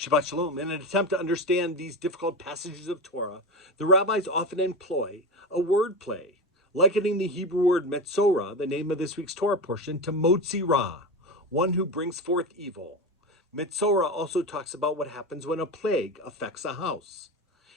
Shabbat Shalom. In an attempt to understand these difficult passages of Torah, the rabbis often employ a word play, likening the Hebrew word metzora, the name of this week's Torah portion, to motzi ra, one who brings forth evil. Metzora also talks about what happens when a plague affects a house.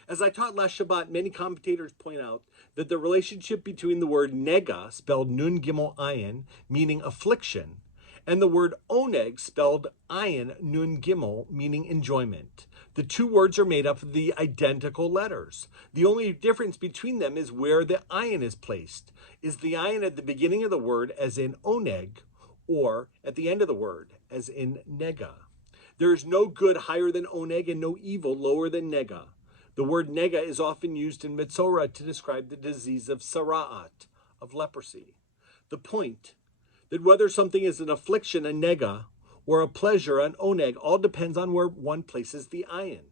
As I taught last Shabbat, many commentators point out that the relationship between the word nega, spelled nun gimel ayin, meaning affliction, and the word oneg, spelled ayin nun gimel, meaning enjoyment. The two words are made up of the identical letters. The only difference between them is where the ayin is placed. Is the ayin at the beginning of the word, as in oneg, or at the end of the word, as in nega? There is no good higher than oneg and no evil lower than nega. The word nega is often used in Metzora to describe the disease of sara'at, of leprosy. The point that whether something is an affliction, a nega, or a pleasure, an oneg, all depends on where one places the ayin.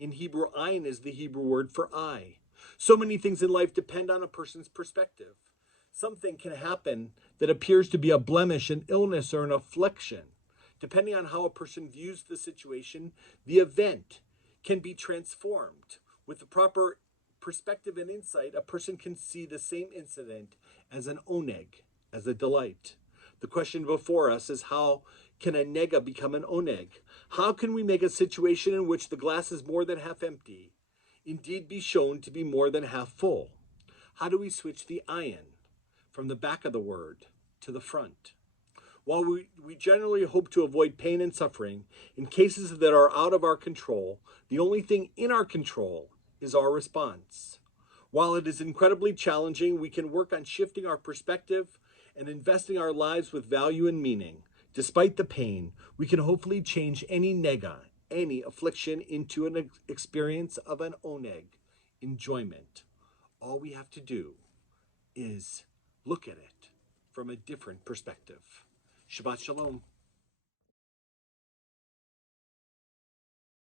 In Hebrew, ayin is the Hebrew word for eye. So many things in life depend on a person's perspective. Something can happen that appears to be a blemish, an illness, or an affliction. Depending on how a person views the situation, the event can be transformed. With the proper perspective and insight, a person can see the same incident as an oneg, as a delight. The question before us is, how can a nega become an oneg? How can we make a situation in which the glass is more than half empty indeed be shown to be more than half full? How do we switch the ayin from the back of the word to the front? While we generally hope to avoid pain and suffering, in cases that are out of our control, the only thing in our control is our response. While it is incredibly challenging, we can work on shifting our perspective and investing our lives with value and meaning. Despite the pain, we can hopefully change any nega, any affliction, into an experience of an oneg, enjoyment. All we have to do is look at it from a different perspective. Shabbat Shalom.